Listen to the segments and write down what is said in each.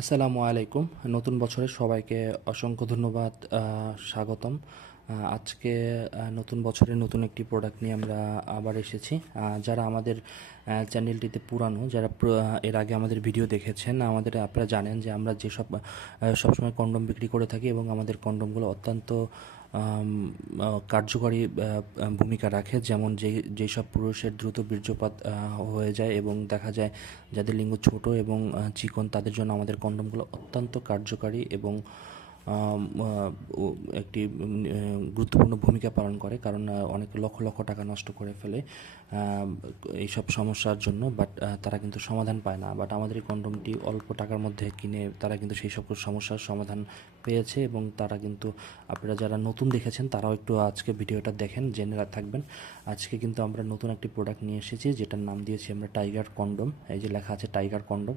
আসসালামু আলাইকুম। নতুন বছরের সবাইকে অসংখ্য ধন্যবাদ, স্বাগতম। আজকে নতুন বছরের নতুন একটি প্রোডাক্ট নিয়ে আমরা আবার এসেছি। যারা আমাদের চ্যানেলটিতে পুরানো, যারা এর আগে আমাদের ভিডিও দেখেছেন, আপনারা জানেন যে আমরা যেসব সবসময় কন্ডম বিক্রি করে থাকি এবং আমাদের কন্ডমগুলো অত্যন্ত কার্যকরী ভূমিকা রাখে। যেমন যেসব পুরুষের দ্রুত বীর্যপাত হয়ে যায় এবং দেখা যায় যাদের লিঙ্গ ছোট এবং চিকন, তাদের জন্য আমাদের কন্ডমগুলো অত্যন্ত কার্যকারী এবং একটি গুরুত্বপূর্ণ ভূমিকা পালন করে, কারণ অনেক লক্ষ লক্ষ টাকা নষ্ট করে ফেলে এইসব সমস্যার জন্য। বাট তারা কিন্তু সমাধান পায় না। বাট আমাদের এই কন্ডমটি অল্প টাকার মধ্যে কিনে তারা কিন্তু সেই সব সমস্যার সমাধান পেয়েছে এবং তারা কিন্তু, আপনারা যারা নতুন দেখেছেন তারাও একটু আজকে ভিডিওটা দেখেন, জেনে থাকবেন। আজকে কিন্তু আমরা নতুন একটি প্রোডাক্ট নিয়ে এসেছি, যেটার নাম দিয়েছি আমরা টাইগার কন্ডম। এই যে লেখা আছে টাইগার কন্ডম।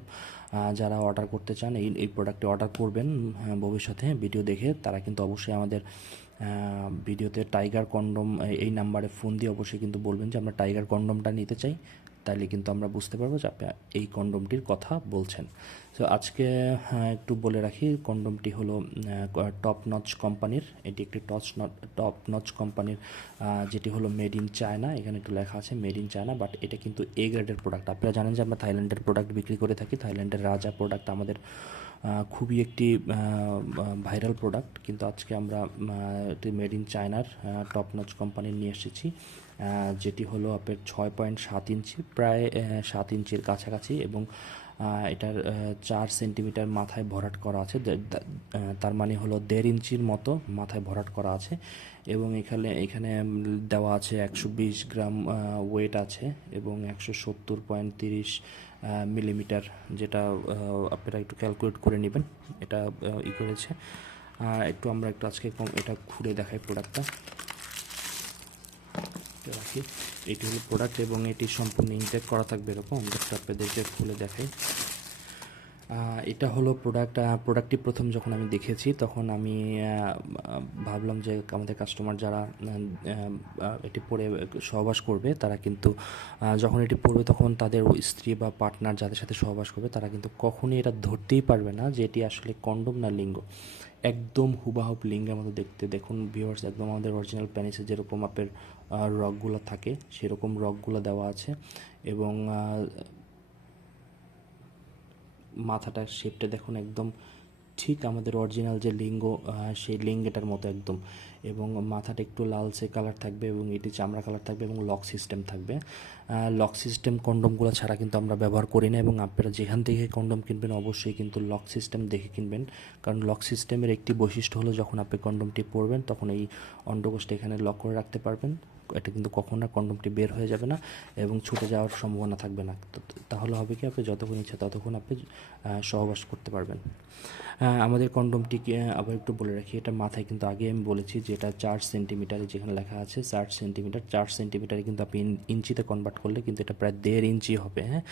যারা অর্ডার করতে চান, এই প্রোডাক্টটি অর্ডার করবেন ভবিষ্যতে ভিডিও দেখে, তারা কিন্তু অবশ্যই আমাদের ভিডিওতে টাইগার কন্ডম এই নাম্বারে ফোন দিয়ে অবশ্যই কিন্তু বলবেন যে আমরা টাইগার কন্ডমটা নিতে চাই। তাইলে কিন্তু আমরা বুঝতে পারবো যে আপনি এই কন্ডমটির কথা বলছেন। তো আজকে একটু বলে রাখি, কন্ডমটি হলো টপ নচ কোম্পানির। এটি একটি টপ নচ কোম্পানির, যেটি হলো মেড ইন চায়না। এখানে একটু লেখা আছে মেড ইন চায়না, বাট এটা কিন্তু এ গ্রেডের প্রোডাক্ট। আপনারা জানেন যে আমরা থাইল্যান্ডের প্রোডাক্ট বিক্রি করে থাকি। থাইল্যান্ডের রাজা প্রোডাক্ট আমাদের খুবই একটি ভাইরাল প্রোডাক্ট, কিন্তু আজকে আমরা এটি মেড ইন চায়নার টপ নচ কোম্পানির নিয়ে এসেছি, যেটি হলো আপনার 6.7 ইঞ্চি, প্রায় 7 ইঞ্চির কাছাকাছি, এবং এটার 4 সেন্টিমিটার মাথায় ভরাট করা আছে। তার মানে হলো 1.5 ইঞ্চির মতো মাথায় ভরাট করা আছে। এবং এখানে দেওয়া আছে 120 গ্রাম ওয়েট আছে এবং 170.30 মিলিমিটার, যেটা আপনারা একটু ক্যালকুলেট করে নেবেন। এটা করেছে আমরা একটু আজকে এটা খুলে দেখাই প্রোডাক্টটা রাখি। এটি হলো প্রোডাক্ট এবং এটি সম্পূর্ণ ইনটেক করা থাকবে এরকম। আমরা আপনাদেরকে খুলে দেখাই। এটা হলো প্রোডাক্টটি প্রথম যখন আমি দেখেছি তখন আমি ভাবলাম যে আমাদের কাস্টমার যারা এটি পরে সহবাস করবে, তারা কিন্তু যখন এটি পরবে তখন তাদের স্ত্রী বা পার্টনার যাদের সাথে সহবাস করবে, তারা কিন্তু কখনই এটা ধরতেই পারবে না যে এটি আসলে কন্ডম না লিঙ্গ। একদম হুবাহুব লিঙ্গের মতো দেখতে। দেখুন ভিউয়ার্স, একদম আমাদের অরিজিনাল প্যানিসে যেরকম আপনার রগগুলো থাকে সেরকম রগগুলো দেওয়া আছে, এবং মাথাটার শেপটা দেখুন একদম ঠিক আমাদের অরিজিনাল যে লিঙ্গ, সেই লিঙ্গটার মতো একদম। এবং মাথাটা একটু লালচে কালার থাকবে এবং এটি চামড়া কালার থাকবে এবং লক সিস্টেম থাকবে। লক সিস্টেম কন্ডমগুলো ছাড়া কিন্তু আমরা ব্যবহার করি না, এবং আপনারা যেখান থেকে কন্ডম কিনবেন অবশ্যই কিন্তু লক সিস্টেম দেখে কিনবেন। কারণ লক সিস্টেমের একটি বৈশিষ্ট্য হলো, যখন আপনি কন্ডমটি পরবেন তখন এই অন্ডকোষটা এখানে লক করে রাখতে পারবেন। এটা কিন্তু কখনো কন্ডমটি বের হয়ে যাবে না এবং ছুটে যাওয়ার সম্ভাবনা থাকবে না। তাহলে হবে কি, আপনি যতক্ষণ ইচ্ছা ততক্ষণ আপনি সহবাস করতে পারবেন। আমাদের কন্ডমটিকে আবার একটু বলে রাখি, এটা মাথায় কিন্তু আগে আমি বলেছি যে এটা 4 সেন্টিমিটারে, যেখানে লেখা আছে 4 সেন্টিমিটার, 4 সেন্টিমিটারে কিন্তু আপনি ইঞ্চিতে কনভার্ট করলে কিন্তু এটা প্রায় 1.5 ইঞ্চি হবে। হ্যাঁ,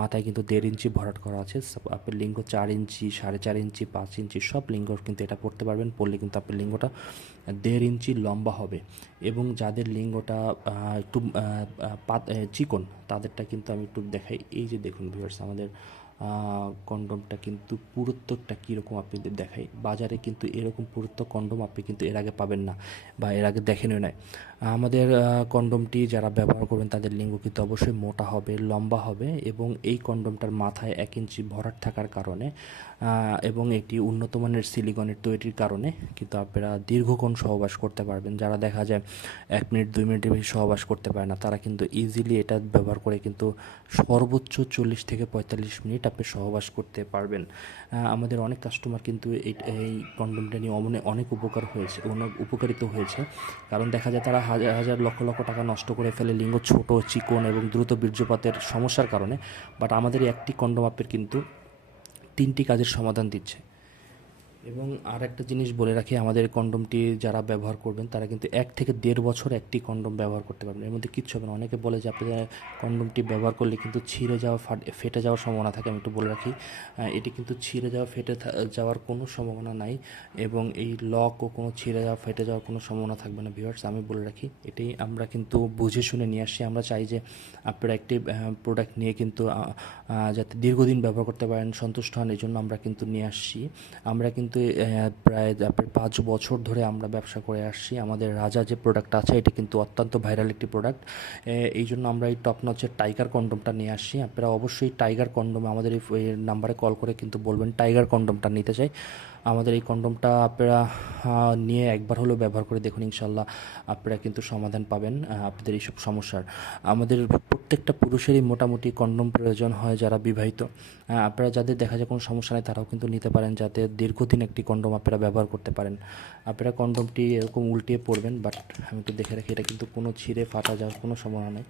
মাথায় কিন্তু 1.5 ইঞ্চি ভরাট করা আছে। আপনার লিঙ্গ 4 ইঞ্চি, 4.5 ইঞ্চি, 5 ইঞ্চি সব লিঙ্গ কিন্তু এটা পড়তে পারবেন। পড়লে কিন্তু আপনার লিঙ্গটা 1.5 ইঞ্চি লম্বা হবে। এবং যাদের লিঙ্গটা একটু চিকন, তাদেরটা কিন্তু আমি একটু দেখাই। এই যে দেখুন ভিউয়ার্স, আমাদের কন্ডমটা কিন্তু পুরুত্বটা কীরকম আপনাদের দেখাই। বাজারে কিন্তু এরকম পুরুত্ব কন্ডম আপনি কিন্তু এর আগে পাবেন না, বা এর আগে দেখেনও নাই। আমাদের কন্ডমটি যারা ব্যবহার করবেন তাদের লিঙ্গ কিন্তু অবশ্যই মোটা হবে, লম্বা হবে, এবং এই কন্ডমটার মাথায় 1 ইঞ্চি ভরাট থাকার কারণে এবং একটি উন্নত মানের সিলিকনের তৈরির কারণে কিন্তু আপনারা দীর্ঘক্ষণ সহবাস করতে পারবেন। যারা দেখা যায় 1 মিনিট 2 মিনিটের বেশি সহবাস করতে পারে না, তারা কিন্তু ইজিলি এটা ব্যবহার করে কিন্তু সর্বোচ্চ 40 থেকে 45 মিনিট আপনি সহবাস করতে পারবেন। আমাদের অনেক কাস্টমার কিন্তু এই কন্ডমটা নিয়ে অনেক উপকারিত হয়েছে। কারণ দেখা যায় তারা হাজার হাজার লক্ষ লক্ষ টাকা নষ্ট করে ফেলে লিঙ্গ ছোট, চিকন এবং দ্রুত বীর্যপাতের সমস্যার কারণে। বাট আমাদের এই একটি কন্ডম আপের কিন্তু 3টি কাজের সমাধান দিচ্ছে। এবং আর একটা জিনিস বলে রাখি, আমাদের কন্ডোমটি যারা ব্যবহার করবেন তারা কিন্তু 1 থেকে 1.5 বছর একটি কন্ডোম ব্যবহার করতে পারবেন, এর মধ্যে কিচ্ছু হবে না। অনেকে বলে যে আপনাদের কন্ডোমটি ব্যবহার করলে কিন্তু ছিঁড়ে যাওয়া ফেটে যাওয়ার সম্ভাবনা থাকে। আমি একটু বলে রাখি, এটি কিন্তু ছিঁড়ে যাওয়া যাওয়ার কোনো সম্ভাবনা নাই, এবং এই লকও কোনো ছিঁড়ে যাওয়া ফেটে যাওয়ার কোনো সম্ভাবনা থাকবে না ভিউয়ার্স। আমি বলে রাখি, এটাই আমরা কিন্তু বুঝে শুনে নিয়ে আসছি। আমরা চাই যে আপনারা একটি প্রোডাক্ট নিয়ে কিন্তু যাতে দীর্ঘদিন ব্যবহার করতে পারেন, সন্তুষ্ট হন, এই জন্য আমরা কিন্তু নিয়ে আসছি। আমরা কিন্তু প্রায় আপনার 5 বছর ধরে আমরা ব্যবসা করে আসছি। আমাদের রাজা যে প্রোডাক্ট আছে এটি কিন্তু অত্যন্ত ভাইরাল একটি প্রোডাক্ট, এই জন্য আমরা এই টপ নচের টাইগার কন্ডোমটা নিয়ে আসছি। আপনারা অবশ্যই টাইগার কন্ডোম আমাদের এই নাম্বারে কল করে কিন্তু বলবেন টাইগার কন্ডোমটা নিতে চাই। আমাদের এই কন্ডোমটা আপনারা নিয়ে একবার হলেও ব্যবহার করে দেখুন, ইনশাল্লাহ আপনারা কিন্তু সমাধান পাবেন আপনাদের এইসব সমস্যার। আমাদের প্রত্যেকটা পুরুষেরই মোটামুটি কন্ডোম প্রয়োজন হয় যারা বিবাহিত। আপনারা যাদের দেখা যায় কোনো সমস্যা নেই তারাও কিন্তু নিতে পারেন, যাতে দীর্ঘদিন একটি কন্ডোম আপনারা ব্যবহার করতে পারেন। আপনারা কন্ডোমটি এরকম উল্টিয়ে পড়বেন, বাট আমি একটু দেখে রাখি, এটা কিন্তু কোনো ছিঁড়ে ফাটা যাওয়ার কোনো সম্ভাবনা নেই।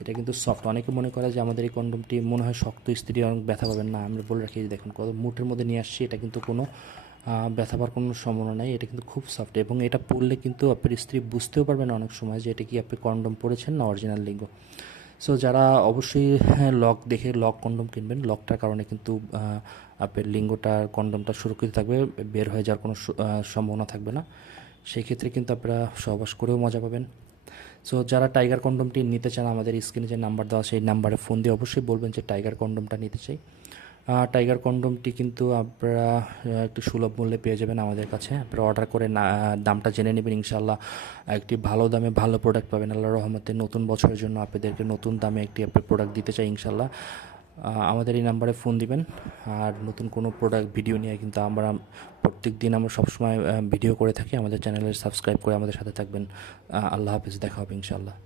এটা কিন্তু সফট। অনেকে মনে করে যে আমাদের এই কন্ডোমটি মনে হয় শক্ত, স্ত্রী অনেক ব্যথা পাবেন না। আমরা বলে রাখি, দেখুন কত মুঠের মধ্যে নিয়ে আসছি, এটা কিন্তু কোনো ব্যথা পাওয়ার কোনো সম্ভাবনা নেই। এটা কিন্তু খুব সফট, এবং এটা পরলে কিন্তু আপনার স্ত্রী বুঝতেও পারবেন না অনেক সময় যে এটা কি আপনি কন্ডোম পরেছেন না অরিজিনাল লিঙ্গ। সো যারা অবশ্যই লক দেখে লক কন্ডোম কিনবেন, লকটার কারণে কিন্তু আপনার লিঙ্গটার কন্ডোমটা সুরক্ষিত থাকবে, বের হয়ে যাওয়ার কোনো সম্ভাবনা থাকবে না। সেই ক্ষেত্রে কিন্তু আপনারা সহবাস করেও মজা পাবেন। সো যারা টাইগার কন্ডোমটি নিতে চান, আমাদের স্ক্রিনে যে নাম্বার দেওয়া সেই নাম্বারে ফোন দিয়ে অবশ্যই বলবেন যে টাইগার কন্ডোমটা নিতে চাই। টাইগার কন্ডোমটি কিন্তু আপনারা একটু সুলভ মূল্যে পেয়ে যাবেন আমাদের কাছে। আপনারা অর্ডার করে দামটা জেনে নেবেন, ইনশাল্লাহ একটি ভালো দামে ভালো প্রোডাক্ট পাবেন আল্লাহর রহমতে। নতুন বছরের জন্য আপনাদেরকে নতুন দামে একটি প্রোডাক্ট দিতে চাই ইনশাল্লাহ। আমাদের এই নাম্বারে ফোন দিবেন। আর নতুন কোনো প্রোডাক্ট ভিডিও নিয়ে কিন্তু আমরা প্রত্যেক দিন আমরা সবসময় ভিডিও করে থাকি। আমাদের চ্যানেলে সাবস্ক্রাইব করে আমাদের সাথে থাকবেন। আল্লাহ হাফিজ, দেখা হবে ইনশাল্লাহ।